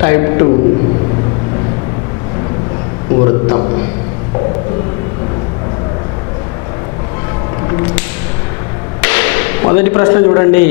Type 2 వృత్తం. మొదటి ప్రశ్న చూడండి.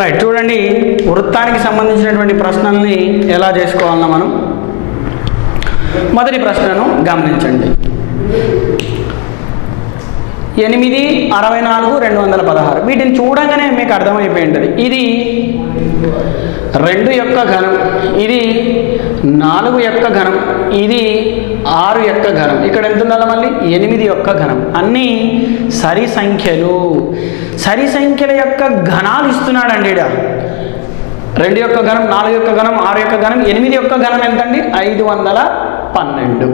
రైట్, చూడండి వృత్తానికి సంబంధించినటువంటి ప్రశ్నల్ని ఎలా చేసుకోవాలన్నా మనం మొదటి ప్రశ్నను గమనించండి. 8, 64, 216 వీటిని చూడగానే మీకు అర్థమైపోయి ఉంటుంది. ఇది 2 యొక్క ఘనం, ఇది 4 యొక్క ఘనం, ఇది 6 యొక్క ఘనం. ఇక్కడ ఎంత ఉండాలి మళ్ళీ 8 యొక్క ఘనం. అన్నీ సరి సంఖ్యలు. సరి సంఖ్యల యొక్క ఘనాలు ఇస్తున్నాడండి. ఇక్కడ 2 యొక్క ఘనం, 4 యొక్క ఘనం, 6 యొక్క ఘనం, 8 యొక్క ఘనం ఎంతండి 512.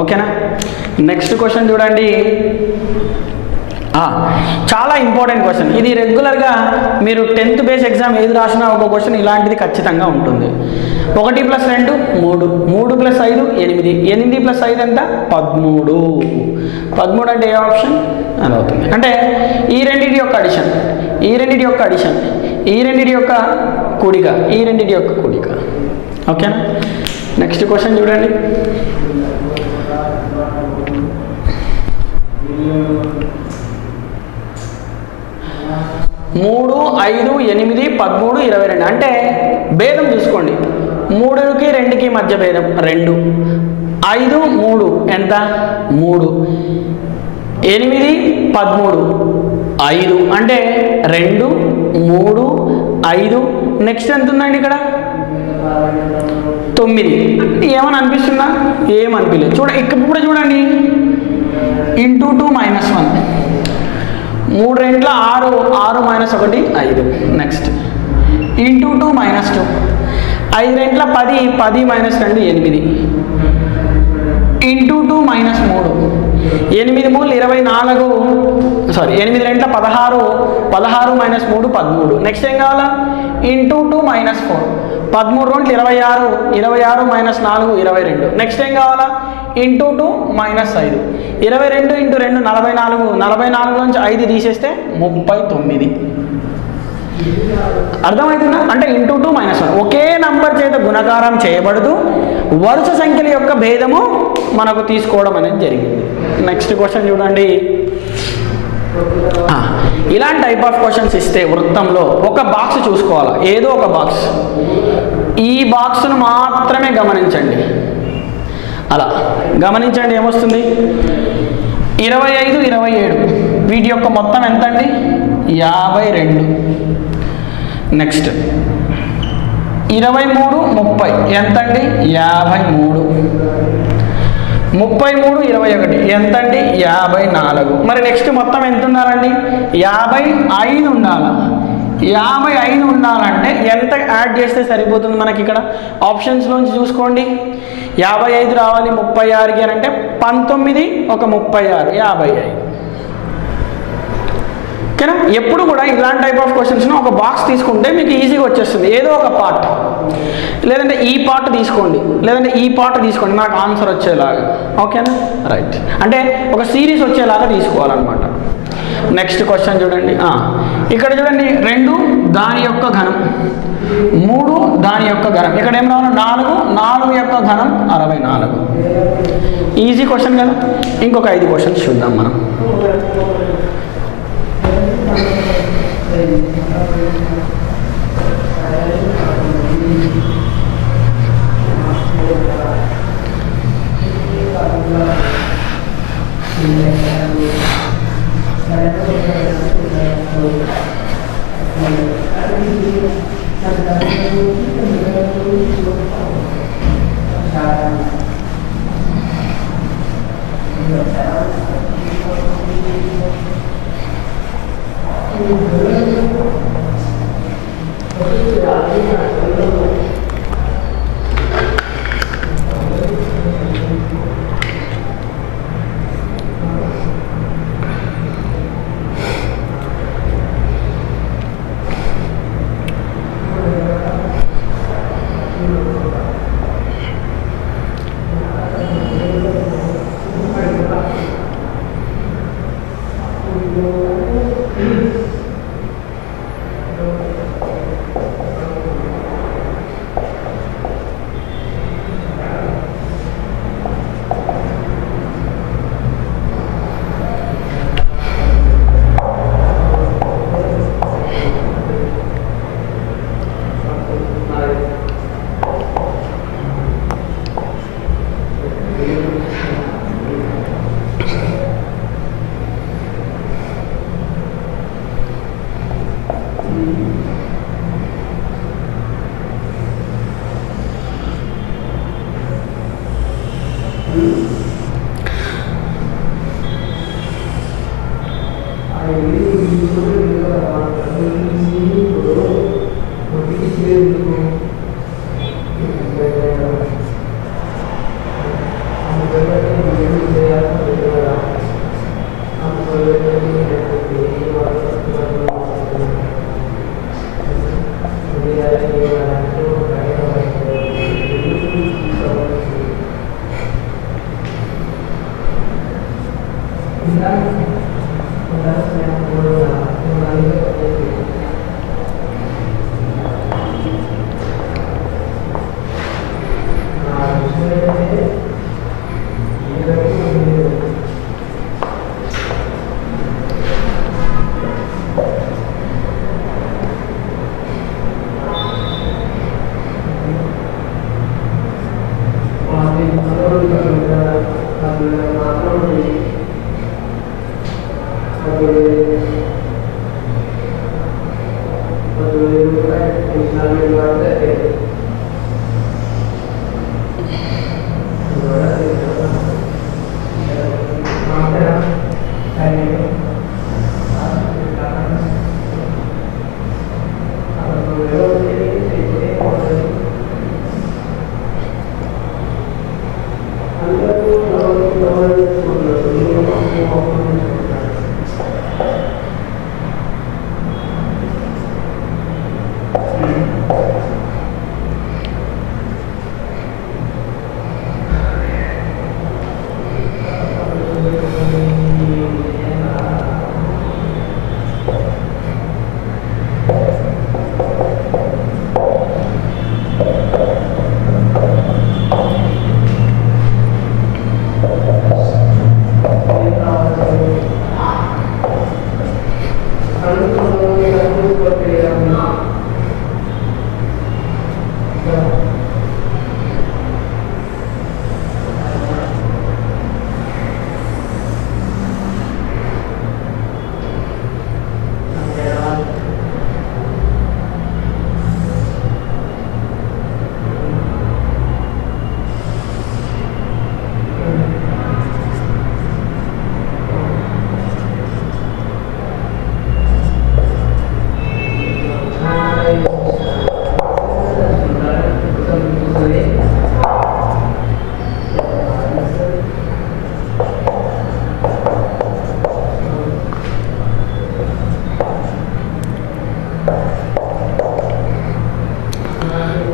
ఓకేనా. నెక్స్ట్ క్వశ్చన్ చూడండి. చాలా ఇంపార్టెంట్ క్వశ్చన్ ఇది. రెగ్యులర్గా మీరు 10th బేస్ ఎగ్జామ్ ఏది రాసినా ఒక క్వశ్చన్ ఇలాంటిది ఖచ్చితంగా ఉంటుంది. 1 + 2 3, 3 + 5 8, 8 + 5 ఎంత 13. 13 అంటే ఏ ఆప్షన్ అది అవుతుంది. అంటే ఈ రెండింటి యొక్క అడిషన్, ఈ రెండింటి యొక్క అడిషన్, ఈ రెండింటి యొక్క కూడిక, ఈ రెండింటి యొక్క కూడిక. ఓకేనా. నెక్స్ట్ క్వశ్చన్ చూడండి. 3, 5, 8, 13, 22 అంటే భేదం చూసుకోండి. 3కి 2కి మధ్య భేదం 2, 5, 3 ఎంత 3, 8, 13 5 అంటే 2, 3, 5. నెక్స్ట్ ఎంత ఉందండి ఇక్కడ 9. ఏమని అనిపిస్తుందా? ఏమనిపించలేదు. ఇప్పుడు చూడండి into 2 - 1 3 రెంట్ల 6, 6 - 1 5. Next into 2 - 2 5 రెంట్ల 10, 10 - 2 8. Into 2 - 3 8 మూలు 24, sorry 8 రెంట్ల 16, 16 - 3 13. Next ఏం కావాలా? ఇంటూ 2 - 4 13 రోంట్లు 26, 26 - 4 22. నెక్స్ట్ ఏం కావాలా? ఇంటూ 2 - 5 22 ఇంటూ 2 44, 44 నుంచి 5 తీసేస్తే 39. అర్థమవుతుందా? అంటే ఇంటూ 2 - 1 ఒకే నంబర్ చేత గుణకారం చేయబడుతూ వరుస సంఖ్యల యొక్క భేదము మనకు తీసుకోవడం అనేది జరిగింది. నెక్స్ట్ క్వశ్చన్ చూడండి. ఇలాంటి టైప్ ఆఫ్ క్వశ్చన్స్ ఇస్తే వృత్తంలో ఒక బాక్స్ చూసుకోవాలి, ఏదో ఒక బాక్స్. ఈ బాక్స్ను మాత్రమే గమనించండి. అలా గమనించండి ఏమొస్తుంది? 25, 27 వీటి యొక్క మొత్తం ఎంత అండి? 52. నెక్స్ట్ 23, 30 ఎంత అండి? 53. 33, 21 ఎంత అండి? 54. మరి నెక్స్ట్ మొత్తం ఎంత ఉండాలండి? 55 ఉండాలి. 55 ఉండాలంటే ఎంత యాడ్ చేస్తే సరిపోతుంది మనకి? ఇక్కడ ఆప్షన్స్లోంచి చూసుకోండి. 55 రావాలి 36కి అని అంటే 19, ఒక 36 55. ఓకేనా? ఎప్పుడు కూడా ఇలాంటి టైప్ ఆఫ్ క్వశ్చన్స్ను ఒక బాక్స్ తీసుకుంటే మీకు ఈజీగా వచ్చేస్తుంది. ఏదో ఒక పార్ట్, లేదంటే ఈ పార్ట్ తీసుకోండి, లేదంటే ఈ పార్ట్ తీసుకోండి, మనకు ఆన్సర్ వచ్చేలాగా. ఓకేనా? రైట్. అంటే ఒక సిరీస్ వచ్చేలాగా తీసుకోవాలన్నమాట. నెక్స్ట్ క్వశ్చన్ చూడండి. ఇక్కడ చూడండి 2 దాని యొక్క ఘనం, 3 దాని యొక్క ఘనం. ఇక్కడ ఏం రావాలి? 4, 4 యొక్క ఘనం 64. ఈజీ క్వశ్చన్ కదా. ఇంకొక 5 క్వశ్చన్స్ చూద్దాం మనం.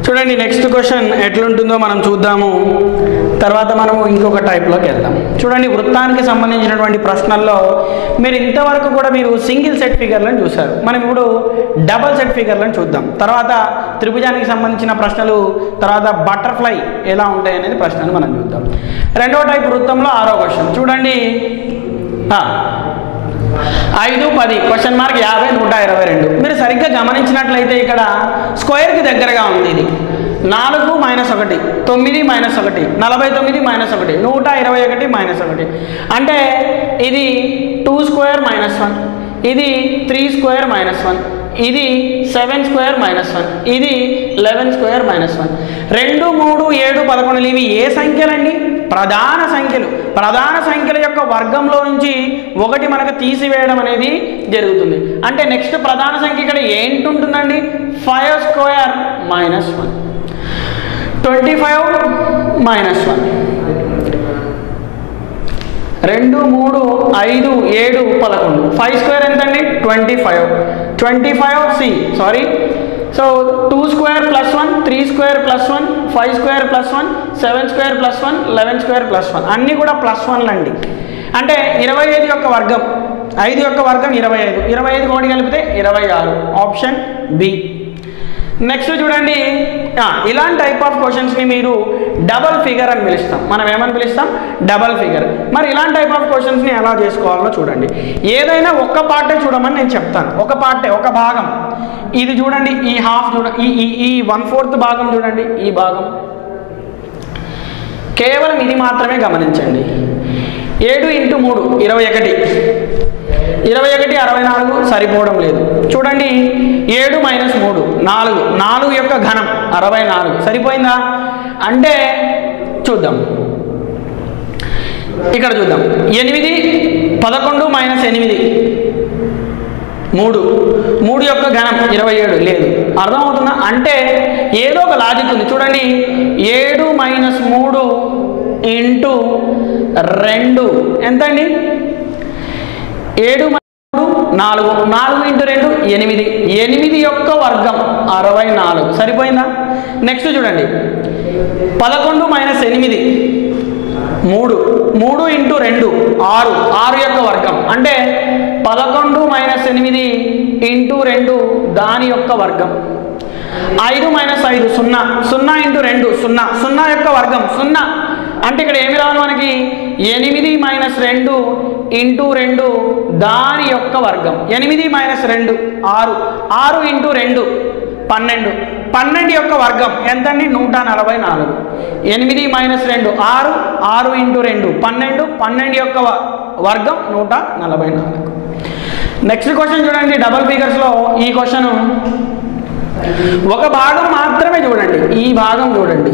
చూడండి నెక్స్ట్ క్వశ్చన్ ఎట్లుంటుందో మనం చూద్దాము, తర్వాత మనము ఇంకొక టైప్లోకి వెళ్దాం. చూడండి వృత్తానికి సంబంధించినటువంటి ప్రశ్నల్లో మీరు ఇంతవరకు కూడా మీరు సింగిల్ సెట్ ఫిగర్లను చూశారు. మనం ఇప్పుడు డబల్ సెట్ ఫిగర్లను చూద్దాం. తర్వాత త్రిభుజానికి సంబంధించిన ప్రశ్నలు, తర్వాత బటర్ఫ్లై ఎలా ఉంటాయి అనేది ప్రశ్నలు మనం చూద్దాం. రెండో టైప్ వృత్తంలో 6వ క్వశ్చన్ చూడండి. 5, 10 క్వశ్చన్ మార్క్ 50, 122. మీరు సరిగ్గా గమనించినట్లయితే ఇక్కడ స్క్వేర్కి దగ్గరగా ఉంది. ఇది 4 - 1, 9 - 1, 49 - 1, 121 - 1. అంటే ఇది 2² - 1, ఇది 3² - 1, ఇది 7² - 1, ఇది 11² - 1. 2, 3, 7, 11 ఇవి ఏ సంఖ్యలండి? ప్రధాన సంఖ్యలు. ప్రధాన సంఖ్యల యొక్క వర్గంలో నుంచి ఒకటి మనకు తీసివేయడం అనేది జరుగుతుంది. అంటే నెక్స్ట్ ప్రధాన సంఖ్య ఇక్కడ ఏంటి ఉంటుందండి? 5² - 1, 25 - 1, 2, 3, 5, 7, 11. 5² ఎంతండి? 25. 25 సారీ. సో 2² + 1, 3² + 1, 5² + 1, 7² + 1, 11² + 1 అన్నీ కూడా +1లు అండి. అంటే 25 యొక్క వర్గం, 5 యొక్క వర్గం 25, 25 కోటి కలిపితే 26. Option B. నెక్స్ట్ చూడండి, ఇలాంటి టైప్ ఆఫ్ క్వశ్చన్స్ని మీరు డబల్ ఫిగర్ అని పిలుస్తాం. మనం ఏమని పిలుస్తాం? Double figure. మరి ఇలాంటి టైప్ ఆఫ్ క్వశ్చన్స్ని ఎలా చేసుకోవాలో చూడండి. ఏదైనా ఒక్క పార్టే చూడమని నేను చెప్తాను. ఒక పార్టే, ఒక భాగం. ఇది చూడండి, ఈ హాఫ్ చూడండి, ఈ 1/4 భాగం చూడండి, ఈ భాగం. కేవలం ఇది మాత్రమే గమనించండి. 7 × 3 21. 21 64 సరిపోవడం లేదు. చూడండి 7 - 3 4. 4 యొక్క ఘనం 64 సరిపోయిందా? అంటే చూద్దాం, ఇక్కడ చూద్దాం. 8 11 - 8 3. 3 యొక్క ఘనం 27 లేదు. అర్థమవుతుందా? అంటే ఏదో ఒక లాజిక్ ఉంది. చూడండి 7 - 3 × 2 ఎంతండి? 7 - 3 4. 4 × 2 8. 8 యొక్క వర్గం 64 సరిపోయిందా? నెక్స్ట్ చూడండి 11 - 8 3. 3 × 2 6. 6 యొక్క వర్గం అంటే 11 - 8 × 2 దాని యొక్క వర్గం. 5 - 5 0. 0 × 2 0. 0 యొక్క వర్గం 0. అంటే ఇక్కడ ఏమి రావాలి మనకి? 8 - 2 × 2 దాని యొక్క వర్గం. 8 - 2 6. 6 × 2 12. 12 యొక్క వర్గం ఎంతండి? 144. 8 - 2 6. 6 × 2 12. 12 యొక్క వర్గం 144. నెక్స్ట్ క్వశ్చన్ చూడండి. డబల్ ఫిగర్స్లో ఈ క్వశ్చన్ ఒక భాగం మాత్రమే చూడండి. ఈ భాగం చూడండి.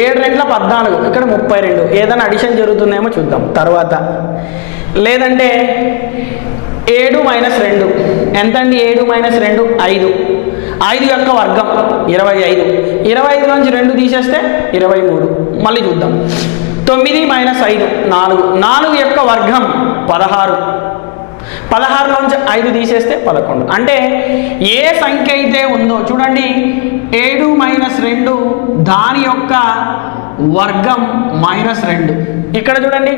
7 × 2 14. ఇక్కడ 32. ఏదైనా అడిషన్ జరుగుతుందేమో చూద్దాం తర్వాత. లేదంటే 7 - 2 ఎంతండి? 7 - 2 5. 5 యొక్క వర్గం 25. 25 నుంచి 2 తీసేస్తే 23. మళ్ళీ చూద్దాం. 9 - 5 4. 4 యొక్క వర్గం 16. 16లోంచి 5 తీసేస్తే 11. అంటే ఏ సంఖ్య అయితే ఉందో చూడండి, 7 - 2 దాని యొక్క వర్గం -2. ఇక్కడ చూడండి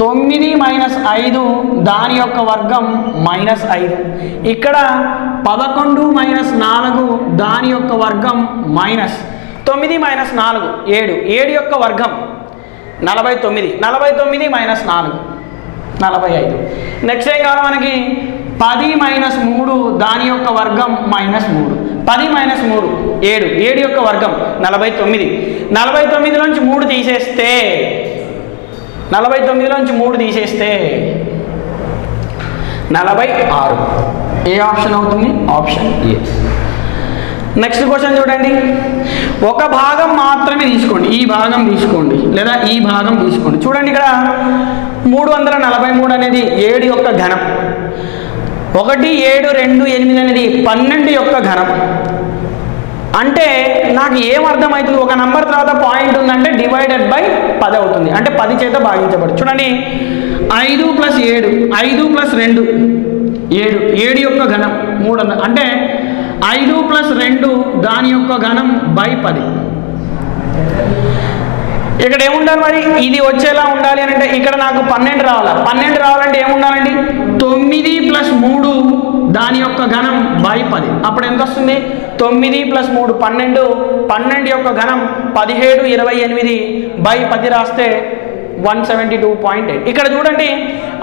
9 - 5 దాని యొక్క వర్గం -5. ఇక్కడ 11 - 4 దాని యొక్క వర్గం -9 - 4 7. 7 యొక్క వర్గం 49. 49 - 4 45. నెక్స్ట్ ఏం కావాలి మనకి? 10 - 3 దాని యొక్క వర్గం -3. 10 - 3 7. 7 యొక్క వర్గం 49. 49లోంచి 3 తీసేస్తే 46. ఏ ఆప్షన్ అవుతుంది? Option A. నెక్స్ట్ క్వశ్చన్ చూడండి, ఒక భాగం మాత్రమే తీసుకోండి. ఈ భాగం తీసుకోండి లేదా ఈ భాగం తీసుకోండి. చూడండి ఇక్కడ 343 అనేది 7 యొక్క ఘనం. 1 7 2 8 అనేది 12 యొక్క ఘనం. అంటే నాకు ఏమర్థమవుతుంది? ఒక నంబర్ తర్వాత పాయింట్ ఉందంటే డివైడెడ్ బై 10 అవుతుంది. అంటే 10 చేత భాగించబడి. చూడండి 5 + 7 5 + 2 7. 7 యొక్క ఘనం 300. అంటే 5 + 2 దాని యొక్క ఘనం బై 10. ఇక్కడ ఏముండాలి మరి? ఇది వచ్చేలా ఉండాలి అని అంటే ఇక్కడ నాకు 12 రావాలా? 12 రావాలంటే ఏముండాలండి? 9 + 3 దాని యొక్క ఘనం బై 10. అప్పుడు ఎంత వస్తుంది? 9 + 3 12. 12 యొక్క ఘనం 17 28 బై 10 రాస్తే 172.8. ఇక్కడ చూడండి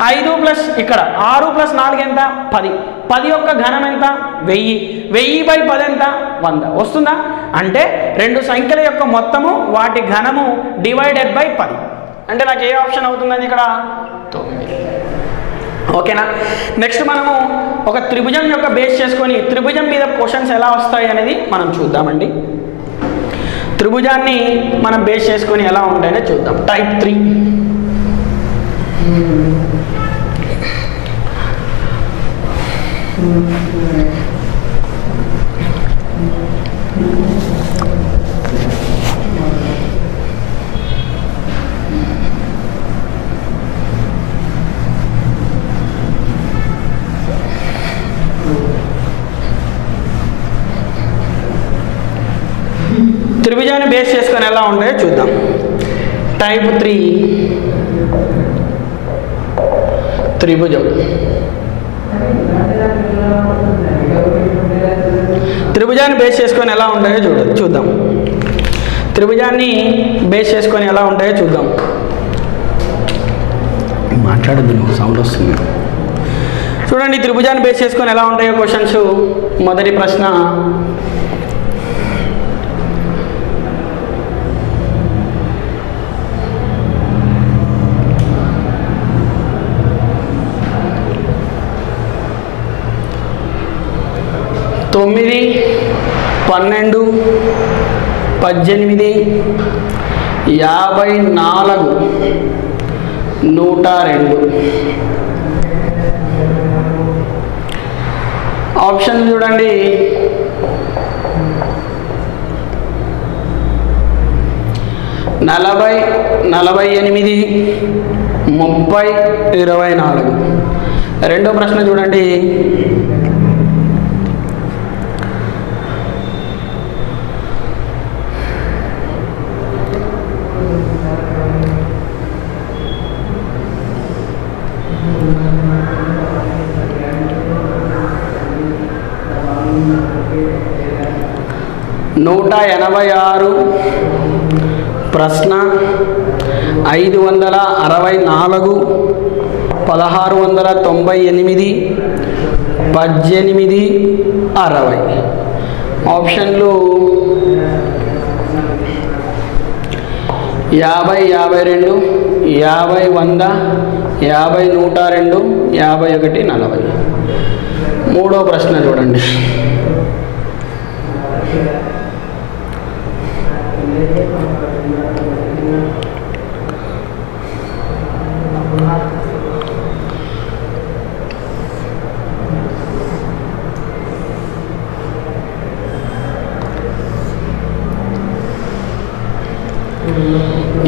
5 ప్లస్ ఇక్కడ 6 + 4 ఎంత? 10. 10 యొక్క ఘనం ఎంత? 1000. 1000 బై 10 ఎంత? 100 వస్తుందా? అంటే రెండు సంఖ్యల యొక్క మొత్తము వాటి ఘనము డివైడెడ్ బై 10. అంటే నాకు ఏ ఆప్షన్ అవుతుందని ఇక్కడ 9. ఓకేనా? నెక్స్ట్ మనము ఒక త్రిభుజం యొక్క బేస్ చేసుకొని త్రిభుజం మీద క్వశ్చన్స్ ఎలా వస్తాయి అనేది మనం చూద్దామండి. త్రిభుజాన్ని మనం బేస్ చేసుకొని ఎలా ఉంటాయనే చూద్దాం. టైప్ 3. త్రిభుజాన్ని బేస్ చేసుకొని ఎలా ఉంటాయో చూద్దాం. టైప్ 3 త్రిభుజం. త్రిభుజాన్ని బేస్ చేసుకొని ఎలా ఉంటాయో చూద్దాం. త్రిభుజాన్ని బేస్ చేసుకొని ఎలా ఉంటాయో చూద్దాం. మాట్లాడద్దు, నువ్వు సౌండ్ వస్తుంది. చూడండి త్రిభుజాన్ని బేస్ చేసుకొని ఎలా ఉంటాయో క్వశ్చన్స్. మొదటి ప్రశ్న, తొమ్మిది 12 18 54 102. ఆప్షన్ చూడండి. 40 48 30 24. రెండో ప్రశ్న చూడండి. 186. ప్రశ్న 564 1698 18 60. ఆప్షన్లు 50 52 50 100 50 102 51 40. మూడో ప్రశ్న చూడండి.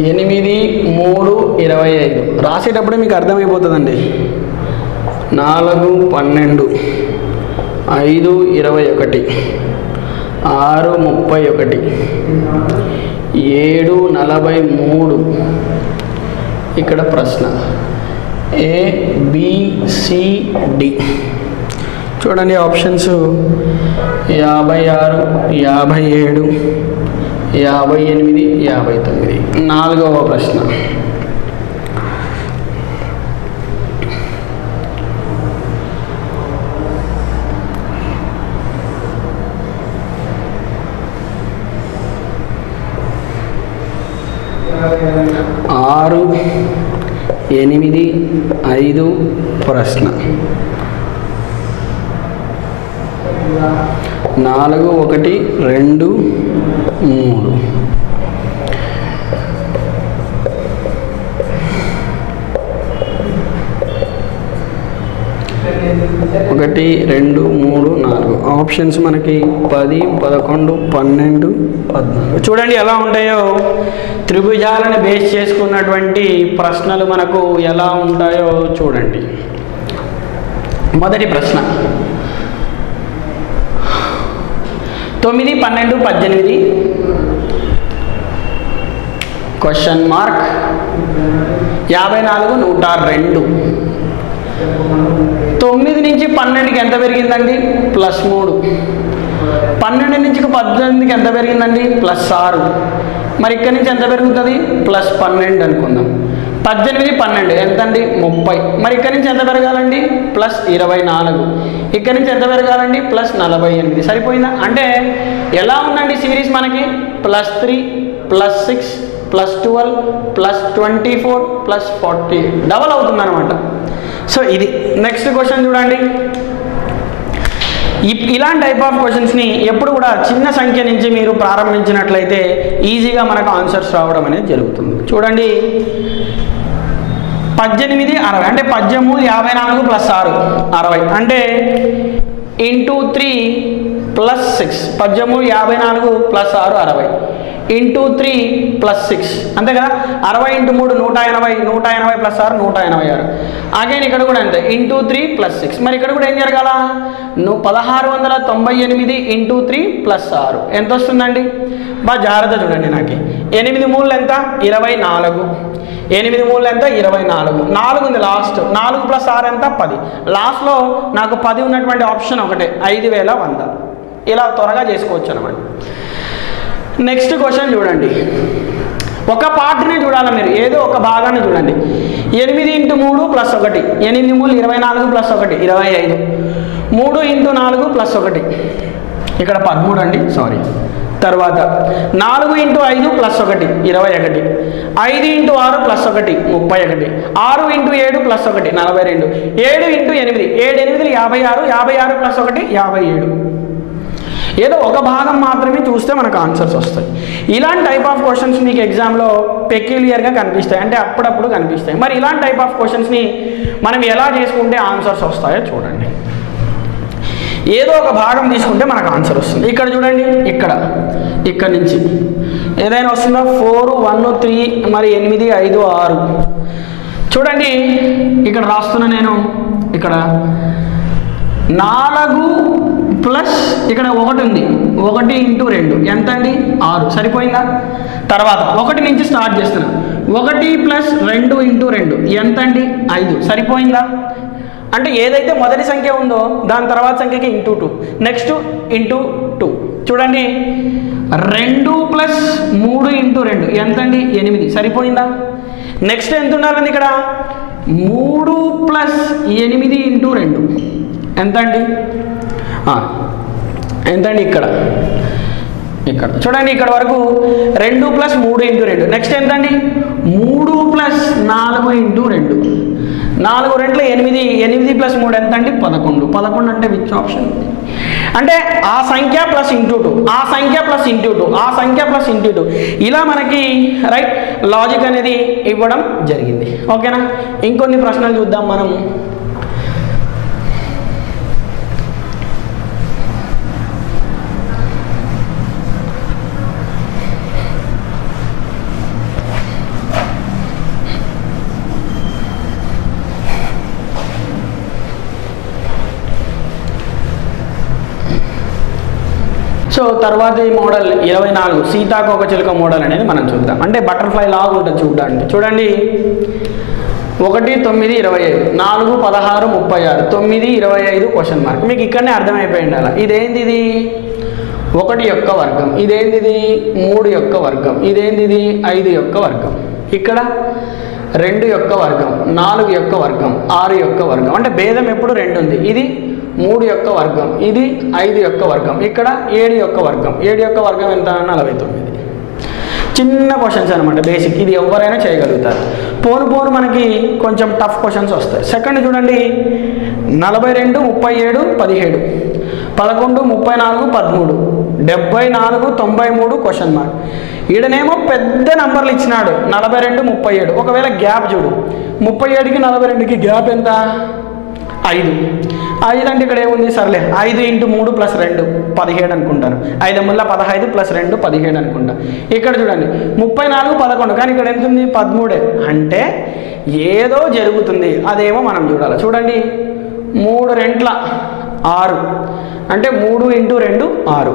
ఎనిమిది 3 25 రాసేటప్పుడే మీకు అర్థమైపోతుందండి. 4 12 5 21 6 31 7 43 ఇక్కడ ప్రశ్న ABCD చూడండి ఆప్షన్స్ 56 57 58 59 నాలుగవ ప్రశ్న ఆరు 8 5 ప్రశ్న 4 1 2 3 1 2 3 4 ఆప్షన్స్ మనకి 10 11 12 14 చూడండి ఎలా ఉంటాయో త్రిభుజాలను బేస్ చేసుకున్నటువంటి ప్రశ్నలు మనకు ఎలా ఉంటాయో చూడండి. మొదటి ప్రశ్న 9 12 18 క్వశ్చన్ మార్క్ 54 102 9 నుంచి 12కి ఎంత పెరిగిందండి +3 12 నుంచి 18కి ఎంత పెరిగిందండి +6 మరి ఇక్కడ నుంచి ఎంత పెరుగుతుంది +12 అనుకుందాం 18 12 ఎంతండి 30 మరి ఇక్కడ నుంచి ఎంత పెరగాలండి +24 ఇక్కడ నుంచి ఎంత పెరగాలండి +48 సరిపోయిందా అంటే ఎలా ఉందండి సిరీస్ మనకి +3 +6 +12 +24 +40 డబల్ అవుతుంది అనమాట. సో ఇది నెక్స్ట్ క్వశ్చన్ చూడండి. ఇలాంటి టైప్ ఆఫ్ క్వశ్చన్స్ని ఎప్పుడు కూడా చిన్న సంఖ్య నుంచి మీరు ప్రారంభించినట్లయితే ఈజీగా మనకు ఆన్సర్స్ రావడం అనేది జరుగుతుంది. చూడండి 18 60 అంటే 18 54 + 6 60 అంటే ఇంటూ 3 + 6 18 54 + 6 60 ఇంటూ 3 + 6 అంతే కదా 60 × 3 180 180 + 6 186 అగైన్ ఇక్కడ కూడా అంతే ఇంటూ 3 + 6 మరి ఇక్కడ కూడా ఏం జరగాల 1698 ఇంటూ 3 + 6 ఎంత వస్తుందండి బాగా జాగ్రత్త చూడండి. నాకు 8 మూళ్ళు ఎంత 24 8 మూళ్ళు ఎంత 24 4 ఉంది లాస్ట్ 4 + 6 ఎంత 10 లాస్ట్లో నాకు 10 ఉన్నటువంటి ఆప్షన్ ఒకటే 5100 ఇలా త్వరగా చేసుకోవచ్చు అన్నమాట. నెక్స్ట్ క్వశ్చన్ చూడండి. ఒక పార్ట్ని చూడాలి మీరు ఏదో ఒక భాగాన్ని చూడండి 8 × 3 + 1 8 మూళ్ళు 24 + 1 25 3 × 4 + 1 ఇక్కడ 13 అండి సారీ. తర్వాత 4 × 5 + 1 21 5 × 6 + 1 31 6 × 7 + 1 42 7 × 8 7 8 56 56 + 1 57 ఏదో ఒక భాగం మాత్రమే చూస్తే మనకు ఆన్సర్స్ వస్తాయి. ఇలాంటి టైప్ ఆఫ్ క్వశ్చన్స్ మీకు ఎగ్జామ్లో పెక్యులియర్గా కనిపిస్తాయి అంటే అప్పుడప్పుడు కనిపిస్తాయి. మరి ఇలాంటి టైప్ ఆఫ్ క్వశ్చన్స్ని మనం ఎలా చేసుకుంటే ఆన్సర్స్ వస్తాయో చూడండి. ఏదో ఒక భాగం తీసుకుంటే మనకు ఆన్సర్ వస్తుంది. ఇక్కడ చూడండి ఇక్కడ నుంచి ఏదైనా వస్తుందా 4 1 3 మరి 8 5 6 చూడండి ఇక్కడ రాస్తున్నా నేను ఇక్కడ 4 ప్లస్ ఇక్కడ 1 ఉంది 1 × 2 ఎంత అండి 6 సరిపోయిందా. తర్వాత 1 నుంచి స్టార్ట్ చేస్తున్నా 1 + 2 × 2 ఎంత అండి 5 సరిపోయిందా. అంటే ఏదైతే మొదటి సంఖ్య ఉందో దాని తర్వాత సంఖ్యకి ఇంటూ 2 నెక్స్ట్ ఇంటూ 2 చూడండి 2 + 3 × 2 ఎంత అండి 8 సరిపోయిందా. నెక్స్ట్ ఎంత ఉండాలండి ఇక్కడ 3 + 8 × 2 ఎంత అండి ఎంతండి ఇక్కడ చూడండి ఇక్కడ వరకు 2 + 3 × 2 నెక్స్ట్ ఎంతండి 3 + 4 × 2 4 2 8 8 + 3 ఎంత అండి 11 11 అంటే విచ్ ఆప్షన్ అంటే ఆ సంఖ్య ప్లస్ ఇంటూ 2 ఆ సంఖ్య ప్లస్ ఇంటూ 2 ఆ సంఖ్య ప్లస్ ఇంటూ 2 ఇలా మనకి రైట్ లాజిక్ అనేది ఇవ్వడం జరిగింది. ఓకేనా. ఇంకొన్ని ప్రశ్నలు చూద్దాం మనం. సో తర్వాత ఈ మోడల్ 24 సీతాకోకచిలుక మోడల్ అనేది మనం చూద్దాం. అంటే బటర్ఫ్లై లాగా ఉంటుంది చూడడానికి. చూడండి 1, 9, 25, 4, 16, 36, 9, 25 క్వశ్చన్ మార్క్. మీకు ఇక్కడనే అర్థమైపోయి ఉండాలి. ఇదేంది? ఇది 1 యొక్క వర్గం. ఇదేంది? 3 యొక్క వర్గం. ఇదేంది? 5 యొక్క వర్గం. ఇక్కడ 2 యొక్క వర్గం, 4 యొక్క వర్గం, 6 యొక్క వర్గం. అంటే భేదం ఎప్పుడు 2 ఉంది. ఇది 3 యొక్క వర్గం, ఇది 5 యొక్క వర్గం, ఇక్కడ 7 యొక్క వర్గం. 7 యొక్క వర్గం ఎంత? 49. చిన్న క్వశ్చన్స్ అనమాట, బేసిక్. ఇది ఎవరైనా చేయగలుగుతారు. పోను మనకి కొంచెం టఫ్ క్వశ్చన్స్ వస్తాయి. సెకండ్ చూడండి 42, 37, 17, 11, 34, 13, 74, 93 క్వశ్చన్ మార్క్. ఈడనేమో పెద్ద నంబర్లు ఇచ్చినాడు 42, 37. ఒకవేళ గ్యాప్ చూడు 37కి 42కి గ్యాప్ ఎంత? 5. 5 అంటే ఇక్కడ ఏముంది? సర్లే 5 × 3 + 2 17 అనుకుంటాను. 5 ముళ్ళ 15 + 2 17 అనుకుంటా. ఇక్కడ చూడండి 34, 11, కానీ ఇక్కడ ఎంత ఉంది? 13. అంటే ఏదో జరుగుతుంది, అదేమో మనం చూడాలి. చూడండి 3 రెంట్ల 6 అంటే 3 × 2 6,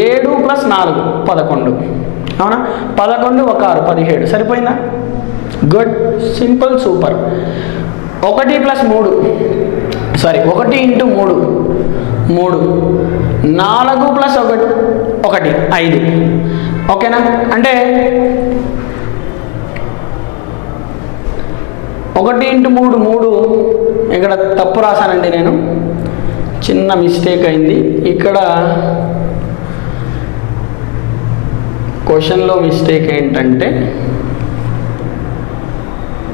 7 + 4 11. అవునా? 11, 1, 6, 17. సరిపోయిందా? Good, simple, super. 1 + 3 1 × 3 3, 4 + 1 5. ఓకేనా? అంటే 1 × 3 3. ఇక్కడ తప్పు రాశానండి నేను, చిన్న మిస్టేక్ అయింది ఇక్కడ. క్వశ్చన్లో మిస్టేక్ ఏంటంటే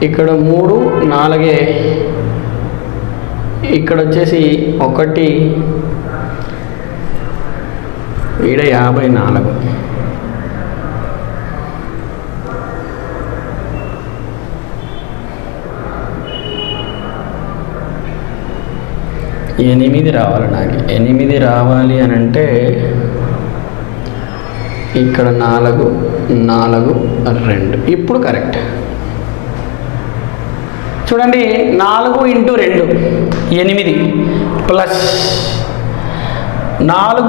ఇక్కడ 3, 4, ఇక్కడ వచ్చేసి 1, ఈడ 54. ఎనిమిది రావాలి నాకు. 8 రావాలి అని అంటే ఇక్కడ 4, 4, 2. ఇప్పుడు కరెక్ట్. చూడండి 4 × 2 8 ప్లస్ 4 +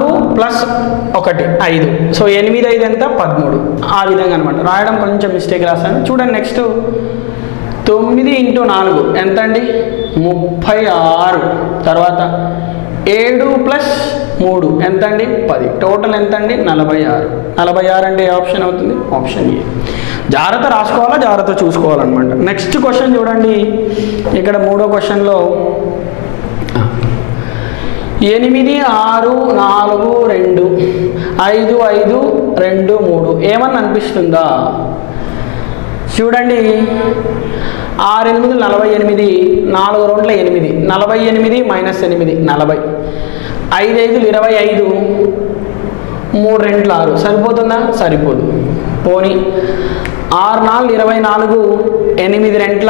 1 5. సో 8, 5 ఎంత? 13. ఆ విధంగా అనమాట. రాయడం కొంచెం మిస్టేక్ రాశాను. చూడండి నెక్స్ట్ 9 × 4 ఎంత అండి? 36. తర్వాత 7 + 3 ఎంత అండి? 10. టోటల్ ఎంత అండి? 46. 46 అంటే ఏ ఆప్షన్ అవుతుంది? Option A. జాగ్రత్త రాసుకోవాలా, జాగ్రత్త చూసుకోవాలన్నమాట. నెక్స్ట్ క్వశ్చన్ చూడండి. ఇక్కడ 3వ క్వశ్చన్లో 8, 6, 4, 2 5, 5, 2, 3 ఏమన్నా అనిపిస్తుందా? చూడండి 6, 8, 48, 4 2 8, 48 - 8 40, 5 5 25, 3 2 6. సరిపోతుందా? సరిపోదు. పోనీ 6 4 24, 8 2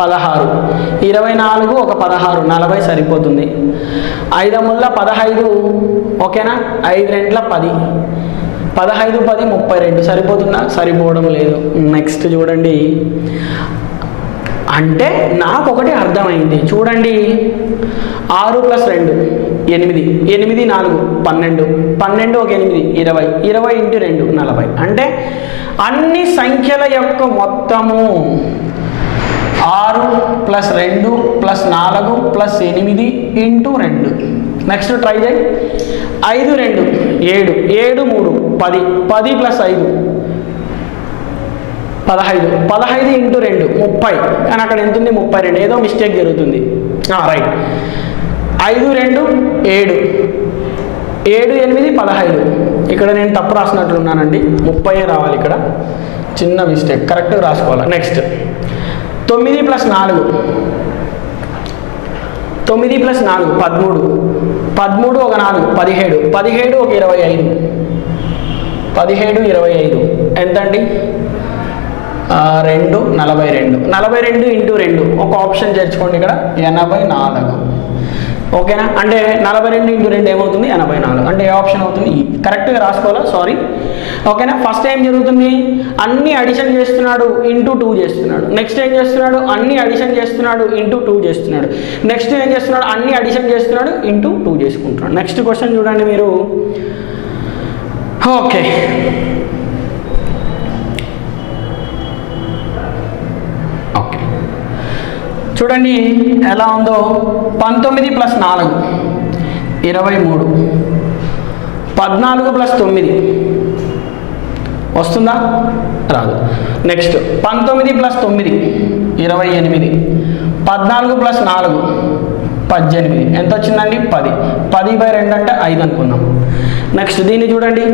16, 24 1 16, 40 సరిపోతుంది. 5 ముళ్ళ 15. ఓకేనా? 5 2 10, 15 10 32. సరిపోతుందా? సరిపోవడం లేదు. నెక్స్ట్ చూడండి. అంటే నాకు ఒకటి అర్థమైంది. చూడండి 6 + 2 8, 8 4 12, 12 1 8 20, 20 × 2 40. అంటే అన్ని సంఖ్యల యొక్క మొత్తము 6 + 2 + 4 + 8 × 2. నెక్స్ట్ ట్రై చేయి. 5 2 7, 7 3 10, 10 + 5 15, 15 × 2 30. కానీ అక్కడ ఎంత ఉంది? 32. ఏదో మిస్టేక్ జరుగుతుంది. రైట్. 5 2 7, 7 8 15. ఇక్కడ నేను తప్పు రాసినట్లున్నానండి. 30 రావాలి ఇక్కడ. చిన్న మిస్టేక్, కరెక్ట్గా రాసుకోవాలి. నెక్స్ట్ 9 + 4 9 + 4 13, 13 1 4 17, 17 1 25, 17 25 ఎంత అండి? 2 42. 42 × 2 ఒక ఆప్షన్ చేర్చుకోండి. ఇక్కడ 84. ఓకేనా? అంటే 42 × 2 ఏమవుతుంది? 84. అంటే ఏ ఆప్షన్ అవుతుంది? ఈ. కరెక్ట్గా రాసుకోవాలా, సారీ. ఓకేనా? ఫస్ట్ ఏం జరుగుతుంది? అన్ని అడిషన్ చేస్తున్నాడు, ఇంటూ 2 చేస్తున్నాడు. నెక్స్ట్ ఏం చేస్తున్నాడు? అన్ని అడిషన్ చేస్తున్నాడు, ఇంటూ 2 చేస్తున్నాడు. నెక్స్ట్ ఏం చేస్తున్నాడు? అన్ని అడిషన్ చేస్తున్నాడు, ఇంటూ 2 చేసుకుంటున్నాడు. నెక్స్ట్ క్వశ్చన్ చూడండి మీరు. ఓకే, ఓకే చూడండి ఎలా ఉందో. 19 + 4 23, 14 + 9 వస్తుందా? రాదు. నెక్స్ట్ 19 + 9 28, 14 + 4 18. ఎంత వచ్చిందండి? 10. 10/2 అంటే 5 అనుకున్నాం. నెక్స్ట్ దీన్ని చూడండి.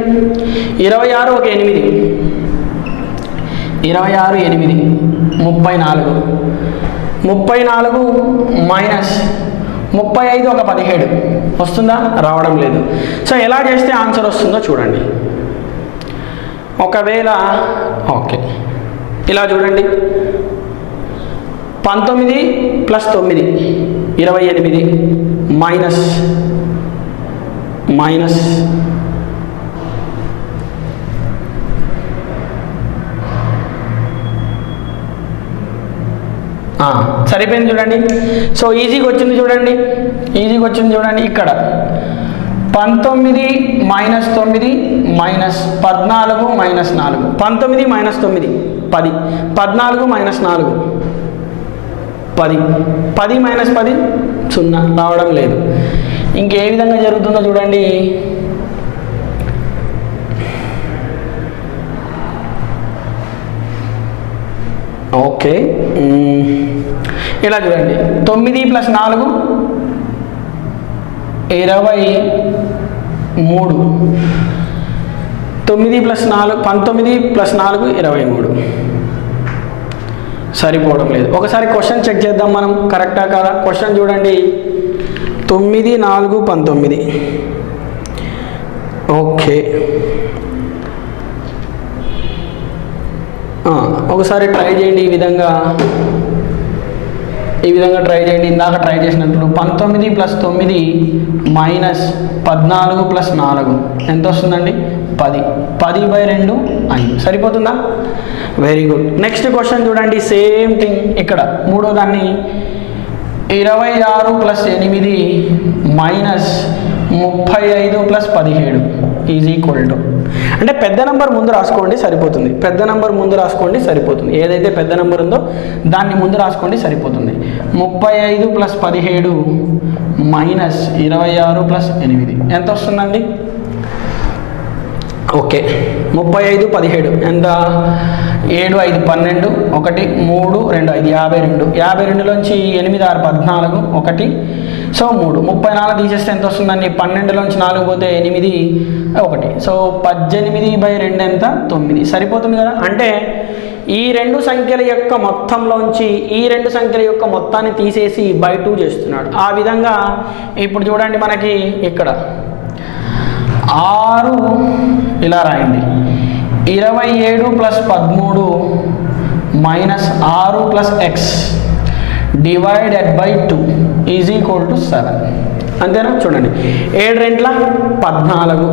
26 ఒక 8, 26 8 34, 34 మైనస్ 35 ఒక 17 వస్తుందా? రావడం లేదు. సో ఎలా చేస్తే ఆన్సర్ వస్తుందో చూడండి. ఒకవేళ ఓకే ఇలా చూడండి. 19 + 9 28 మైనస్ సరిపోయింది చూడండి. సో ఈజీగా వచ్చింది చూడండి, ఈజీగా వచ్చింది చూడండి. ఇక్కడ 19 - 9 మైనస్ 14 - 4. 19 - 9 10, 14 - 4 10, 10 - 10 0 రావడం లేదు. ఇంకే విధంగా జరుగుతుందో చూడండి. ఓకే ఇలా చూడండి. 9 + 4 23, 9 + 4 19 + 4 23 సరిపోవడం లేదు. ఒకసారి క్వశ్చన్ చెక్ చేద్దాం మనం, కరెక్టా కాదా. క్వశ్చన్ చూడండి. 9 4 19. ఓకే ఒకసారి ట్రై చేయండి. ఈ విధంగా ట్రై చేయండి. ఇందాక ట్రై చేసినప్పుడు 19 + 9 మైనస్ 14 + 4 ఎంత వస్తుందండి? 10. 10/2 5 సరిపోతుందా? Very good. నెక్స్ట్ క్వశ్చన్ చూడండి. సేమ్ థింగ్ ఇక్కడ మూడో దాన్ని 26 + 8 మైనస్ 35 + 17 ఈజ్ ఈక్వల్ టు, అంటే పెద్ద నెంబర్ ముందు రాసుకోండి సరిపోతుంది. పెద్ద నెంబర్ ముందు రాసుకోండి సరిపోతుంది. ఏదైతే పెద్ద నెంబర్ ఉందో దాన్ని ముందు రాసుకోండి సరిపోతుంది. 35 + 17 మైనస్ 26 + 8 ఎంత వస్తుందండి? ఓకే 35 17 ఎంత? 7 5 12 1 3 2 5 52. 52లోంచి 8 6 14 1 సో 3 34 తీసేస్తే ఎంత వస్తుందండి? 12లోంచి 4 పోతే 8 1 సో 18/2 ఎంత? 9 సరిపోతుంది కదా. అంటే ఈ రెండు సంఖ్యల యొక్క మొత్తంలోంచి ఈ రెండు సంఖ్యల యొక్క మొత్తాన్ని తీసేసి బై 2 చేస్తున్నాడు. ఆ విధంగా ఇప్పుడు చూడండి మనకి ఇక్కడ 6 ఇలా రాయండి. 27 + 13 minus 6 + x divided by 2 is equal to 7. అంతేనా? చూడండి 7 రెంట్ల 14.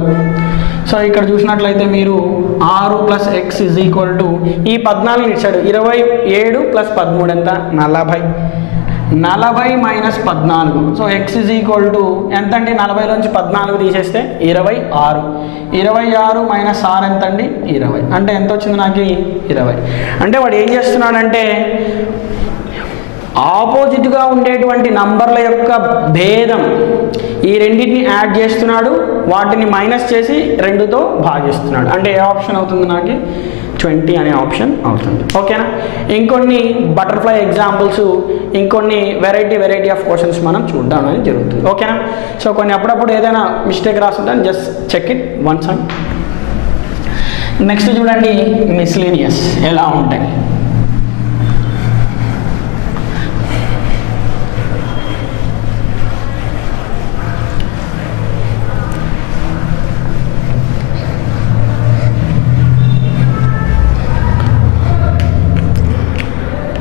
సో ఇక్కడ చూసినట్లయితే మీరు 6 + x ఈజ్ ఈక్వల్ టు ఈ 14 ఇచ్చాడు. 27 + 13 ఎంత? 40. 40 minus 14 so x is equal to ఎంత అండి? 40లోంచి 14 తీసేస్తే 26. 26 మైనస్ 6 ఎంత అండి? 20. అంటే ఎంత వచ్చింది నాకు? 20. అంటే వాడు ఏం చేస్తున్నాడంటే ఆపోజిట్గా ఉండేటువంటి నంబర్ల యొక్క భేదం ఈ రెండింటిని యాడ్ చేస్తున్నాడు, వాటిని మైనస్ చేసి 2తో భాగిస్తున్నాడు. అంటే ఏ ఆప్షన్ అవుతుంది నాకు? 20 అనే ఆప్షన్ అవుతుంది. ఓకేనా? ఇంకొన్ని బటర్ఫ్లై ఎగ్జాంపుల్స్, ఇంకొన్ని వెరైటీ ఆఫ్ క్వశ్చన్స్ మనం చూడడం అనేది జరుగుతుంది. ఓకేనా? సో కొన్ని అప్పుడప్పుడు ఏదైనా మిస్టేక్ రాస్తుందని just check it once. And next చూడండి మిస్లీనియస్ ఎలా ఉంటాయి.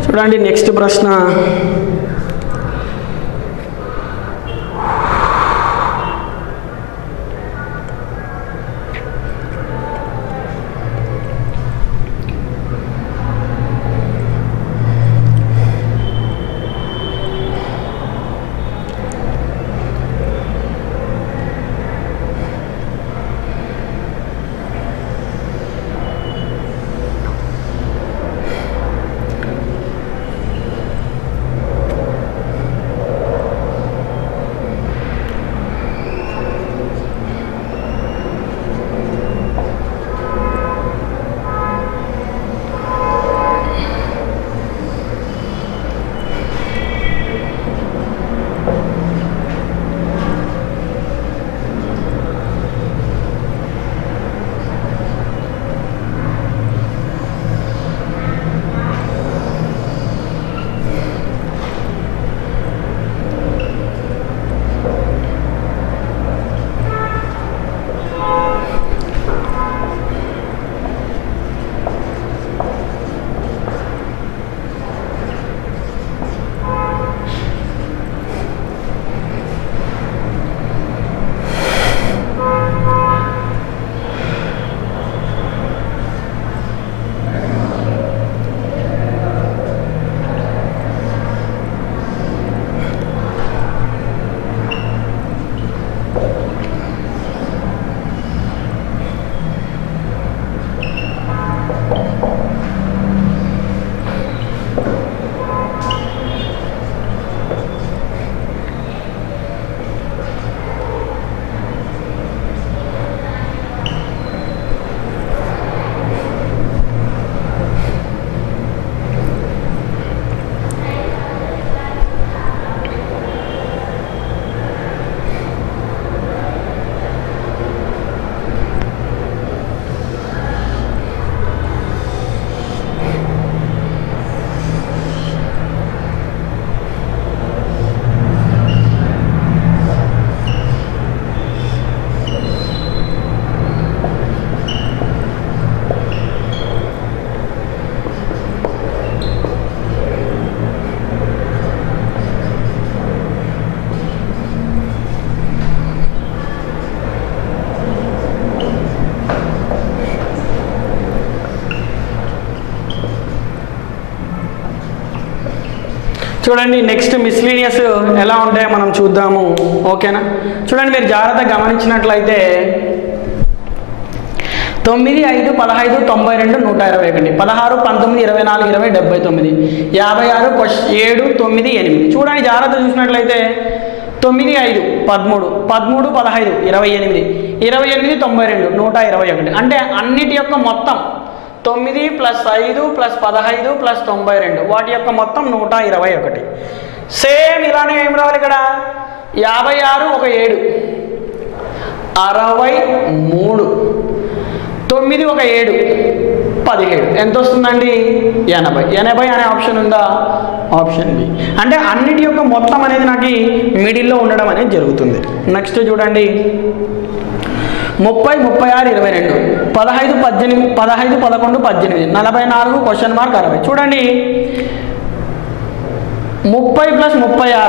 చూడండి నెక్స్ట్ ప్రశ్న. చూడండి నెక్స్ట్ మిస్లీనియస్ ఎలా ఉంటాయో మనం చూద్దాము. ఓకేనా, చూడండి మీరు జాగ్రత్తగా గమనించినట్లయితే 9, 5, 15, 92, 121, 16, 19, 24, 20, 79, 56, 7, 9, 8. చూడండి జాగ్రత్త చూసినట్లయితే 9, 5, 13, 13, 15, 28, 28, 92, 121. అంటే అన్నిటి యొక్క మొత్తం 9 + 5 + 15 + 92 వాటి యొక్క మొత్తం 121. సేమ్ ఇలానే ఏం రావాలి ఇక్కడ 56, 1, 7, 63, 9, 1, 7, 17. ఎంత వస్తుందండి 80. 80 అనే ఆప్షన్ ఉందా? Option B. అంటే అన్నిటి యొక్క మొత్తం అనేది నాకు మిడిల్లో ఉండడం అనేది జరుగుతుంది. నెక్స్ట్ చూడండి 30, 36, 22, 15, 18, 15, 11, 18, 44, క్వశ్చన్ మార్క్ 60. చూడండి 30 + 36,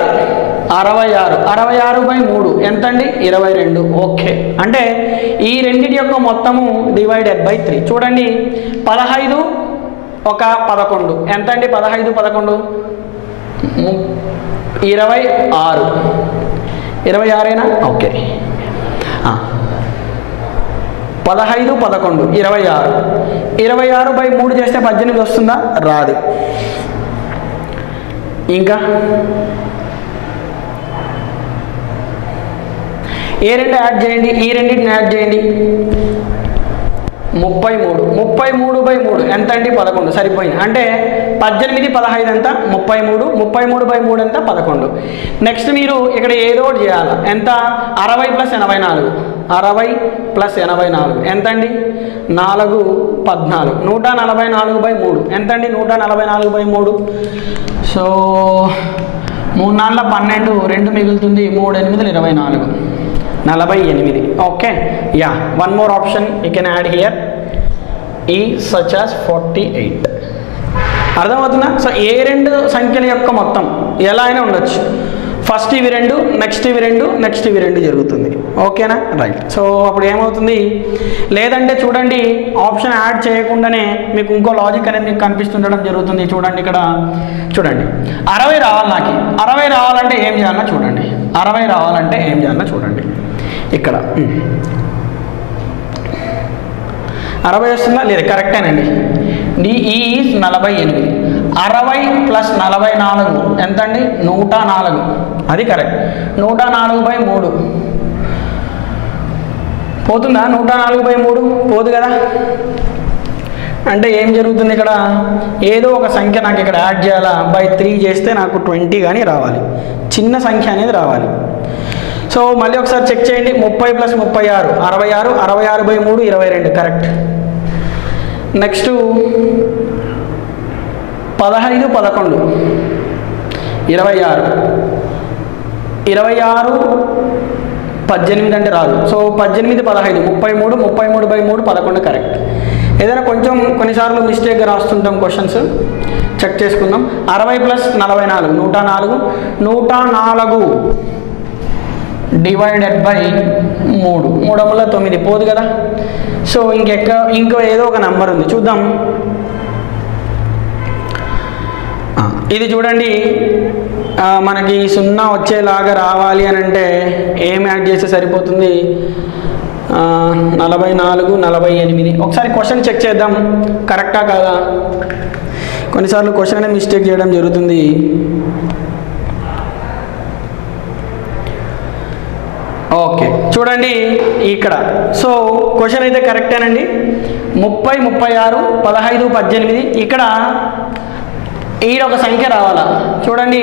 66, 66/3 ఎంతండి 22. ఓకే, అంటే ఈ రెండిటి యొక్క మొత్తము /3. చూడండి 15, 11 ఎంతండి 15, 11, 26. 26ఏనా? ఓకే, 15, 11, 26. 26/3 చేస్తే 18 వస్తుందా? రాదు. ఇంకా ఏ రెండు యాడ్ చేయండి, ఈ రెండింటిని యాడ్ చేయండి. 33, 33/3 ఎంత అండి 11. సరిపోయింది. అంటే 18, 15 ఎంత 33, 33/3 ఎంత 11. నెక్స్ట్ మీరు ఇక్కడ ఏదో ఒకటి చేయాలి. ఎంత 60 + 84, 60 + 84 ఎంత అండి 4, 14, 144/3 ఎంత అండి 144/3. సో 3 4 12, 2 మిగులుతుంది, 3 8 24, 48. Okay, yeah, one more option you can add here ఈ సచ్ యాజ్ 48. అర్థమవుతుందా? సో ఏ రెండు సంఖ్యల యొక్క మొత్తం ఎలా అయినా ఉండొచ్చు. ఫస్ట్ ఇవి 2, నెక్స్ట్ ఇవి 2, నెక్స్ట్ ఇవి 2 జరుగుతుంది. ఓకేనా, రైట్. సో అప్పుడు ఏమవుతుంది, లేదంటే చూడండి ఆప్షన్ యాడ్ చేయకుండానే మీకు ఇంకో లాజిక్ అనేది మీకు కనిపిస్తుండడం జరుగుతుంది. చూడండి ఇక్కడ చూడండి 60 రావాలి. నాకు 60 రావాలంటే ఏం చేయాలన్నా చూడండి. 60 రావాలంటే ఏం చేయాలన్నా చూడండి. ఇక్కడ 60 వస్తుందా? లేదు, కరెక్టేనండి. డిఈ 48. 60 + 44 ఎంత అండి 104. అది కరెక్ట్. 104/3 పోతుందా? 104/3 పోదు కదా. అంటే ఏం జరుగుతుంది ఇక్కడ, ఏదో ఒక సంఖ్య నాకు ఇక్కడ యాడ్ చేయాలా. 3 చేస్తే నాకు 20 కానీ రావాలి, చిన్న సంఖ్య అనేది రావాలి. సో మళ్ళీ ఒకసారి చెక్ చేయండి. 30 + 36, 66, 66/3 22 కరెక్ట్. నెక్స్ట్ 15, 11, 26, 26, 18 అంటే రాదు. So 18, 15, 33, 33/3 11 correct. ఏదైనా కొంచెం కొన్నిసార్లు మిస్టేక్గా రాస్తుంటాం క్వశ్చన్స్, చెక్ చేసుకుందాం. 60 + 44, 104, 104 / 3, 3/9 పోదు కదా. సో ఇంకో ఏదో ఒక నెంబర్ ఉంది, చూద్దాం. ఇది చూడండి, మనకి 0 వచ్చేలాగా రావాలి అని అంటే ఏం యాడ్ చేస్తే సరిపోతుంది? 44, 48. ఒకసారి క్వశ్చన్ చెక్ చేద్దాం కరెక్టా కాదా. కొన్నిసార్లు క్వశ్చన్ అనేది మిస్టేక్ చేయడం జరుగుతుంది. ఓకే, చూడండి ఇక్కడ. సో క్వశ్చన్ అయితే కరెక్టేనండి. 30, 36, 15, 18. ఇక్కడ ఈడొక సంఖ్య రావాలా. చూడండి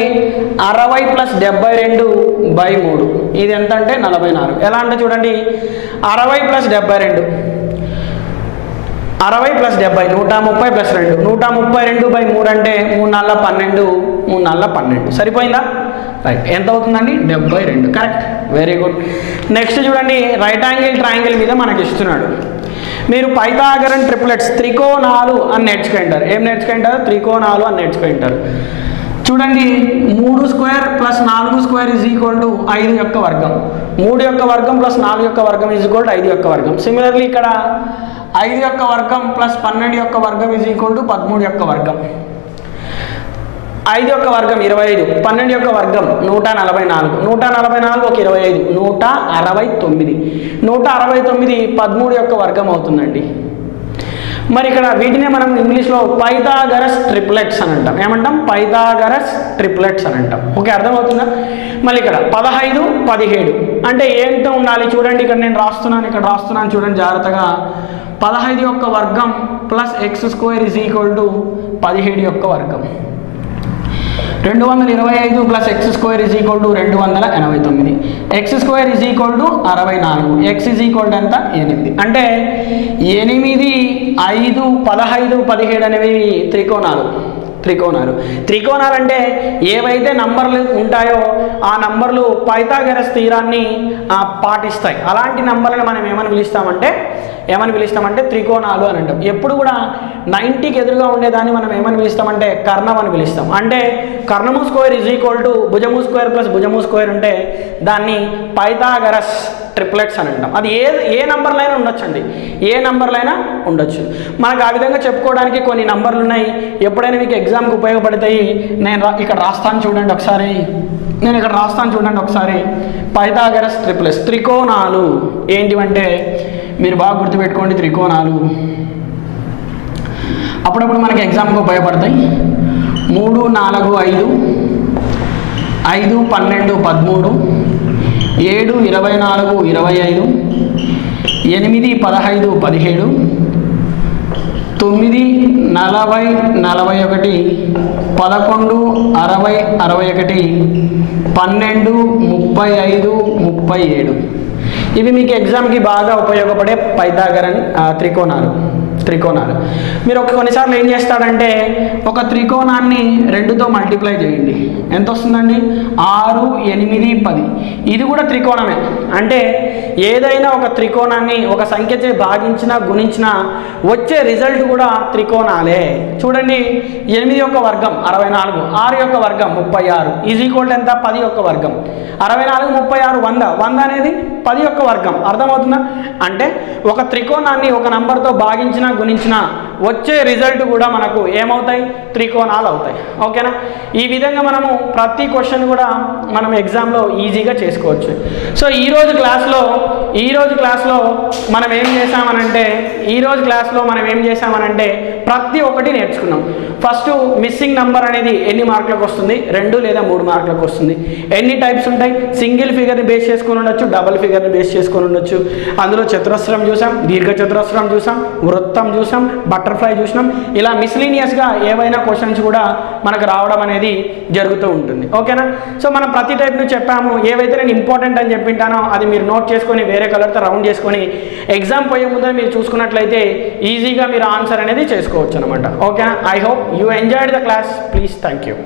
60 + 72/3 ఇది ఎంత అంటే 44. ఎలా అంటే చూడండి 60 + 72, 60 + 70, 130 + 2, 132/3 అంటే 3 4 12, 3 4 12. సరిపోయిందా? రైట్. ఎంత అవుతుందండి 72. Correct, very good. నెక్స్ట్ చూడండి రైట్ యాంగిల్ ట్రయాంగిల్ మీద మనకి ఇస్తున్నాడు. మీరు పైథాగరన్ ట్రిప్లెట్స్ త్రికోణాలు అని నేర్చుకుంటారు. ఏం నేర్చుకుంటారు? త్రికోణాలు అని నేర్చుకుంటారు. చూడండి 3² + 4² = 5 యొక్క వర్గం. 3 యొక్క వర్గం + 4 యొక్క వర్గం = 5 యొక్క వర్గం. సిమిలర్లీ ఇక్కడ 5 యొక్క వర్గం + 12 యొక్క వర్గం = 13 యొక్క వర్గం. 5 యొక్క వర్గం 25, 12 యొక్క వర్గం 144, 144 ఒక 25, 169, 169 13 యొక్క వర్గం అవుతుందండి. మరి ఇక్కడ వీటినే మనం ఇంగ్లీష్లో పైథాగరస్ ట్రిప్లెట్స్ అని అంటాం. ఏమంటాం? పైథాగరస్ ట్రిప్లెట్స్ అని అంటాం. ఓకే, అర్థమవుతుందా? మళ్ళీ ఇక్కడ 15, 17 అంటే ఏంటో ఉండాలి చూడండి. ఇక్కడ నేను రాస్తున్నాను చూడండి జాగ్రత్తగా. 15 యొక్క వర్గం ప్లస్ x² = 17 యొక్క వర్గం. 225 ప్లస్ x² = 289, x² = 64, x ఎంత? 8. అంటే 8, 5, 15, 17 అనేవి త్రికోణాలు అంటే ఏవైతే నంబర్లు ఉంటాయో ఆ నంబర్లు పైథాగరస్ థీరాన్ని పాటిస్తాయి. అలాంటి నంబర్లను మనం ఏమని పిలుస్తామంటే త్రికోణాలు అని అంటాం. ఎప్పుడు కూడా 90కి ఎదురుగా ఉండేదాన్ని మనం ఏమని పిలుస్తామంటే కర్ణం అని పిలుస్తాం. అంటే కర్ణము స్క్వేర్ = భుజము స్క్వేర్ ప్లస్ భుజము స్క్వేర్ ఉంటే దాన్ని పైథాగరస్ ట్రిప్లెట్స్ అని అంటాం. అది ఏ నంబర్లైనా ఉండొచ్చండి, ఏ నంబర్లైనా ఉండొచ్చు. మనకు ఆ విధంగా చెప్పుకోవడానికి కొన్ని నంబర్లు ఉన్నాయి. ఎప్పుడైనా మీకు ఎగ్జామ్కి ఉపయోగపడతాయి. నేను ఇక్కడ రాస్తాను చూడండి ఒకసారి. పైథాగరస్ ట్రిప్లెట్స్ త్రికోణాలు ఏంటివంటే మీరు బాగా గుర్తుపెట్టుకోండి. త్రికోణాలు అప్పుడప్పుడు మనకి ఎగ్జామ్కి ఉపయోగపడతాయి. 3, 4, 5, 5, 12, 13, 7, 24, 25, 8, 15, 17, 9, 40, 41, 11, 60, 61, 12, 35, 37 ఇవి మీకు ఎగ్జామ్కి బాగా ఉపయోగపడే పైథాగరన్ త్రికోణాలు. మీరు కొన్నిసార్లు ఏం చేస్తాడంటే ఒక త్రికోణాన్ని 2తో మల్టిప్లై చేయండి. ఎంత వస్తుందండి? 6, 8, 10. ఇది కూడా త్రికోణమే. అంటే ఏదైనా ఒక త్రికోణాన్ని ఒక సంఖ్యచే భాగించినా గుణించినా వచ్చే రిజల్ట్ కూడా త్రికోణాలే. చూడండి, 8 యొక్క వర్గం 64, 6 యొక్క వర్గం 36 = ఎంత? 10 యొక్క వర్గం. 64, 36, 100 అనేది 10 యొక్క వర్గం. అర్థమవుతుందా? అంటే ఒక త్రికోణాన్ని ఒక నంబర్తో భాగించినా గుణించినా వచ్చే రిజల్ట్ కూడా మనకు ఏమవుతాయి? త్రికోణాలు అవుతాయి. ఓకేనా? ఈ విధంగా మనము ప్రతి క్వశ్చన్ కూడా మనం ఎగ్జామ్లో ఈజీగా చేసుకోవచ్చు. సో ఈరోజు క్లాస్లో మనం ఏం చేసామనంటే ప్రతి ఒక్కటి నేర్చుకున్నాం. ఫస్ట్ మిస్సింగ్ నంబర్ అనేది ఎన్ని మార్కులకు వస్తుంది? 2 లేదా 3 మార్కులకు వస్తుంది. ఎన్ని టైప్స్ ఉంటాయి? సింగిల్ ఫిగర్ని బేస్ చేసుకొని ఉండొచ్చు, డబుల్ ఫిగర్ని బేస్ చేసుకొని ఉండొచ్చు. అందులో చతురస్రం చూసాం, దీర్ఘ చతురస్రం చూసాం, వృత్తం చూసాం, బటర్ఫ్లై చూసినాం. ఇలా మిస్లీనియస్గా ఏవైనా క్వశ్చన్స్ కూడా మనకు రావడం అనేది జరుగుతూ ఉంటుంది. ఓకేనా? సో మనం ప్రతి టైప్ను చెప్పాము. ఏవైతే నేను ఇంపార్టెంట్ అని చెప్పింటానో అది మీరు నోట్ చేసుకొని వేరే కలర్తో రౌండ్ చేసుకొని ఎగ్జామ్ పోయే ముందర మీరు చూసుకున్నట్లయితే ఈజీగా మీరు ఆన్సర్ అనేది చేసుకోవచ్చు అనమాట. ఓకేనా? I hope you enjoyed the class. Please, thank you.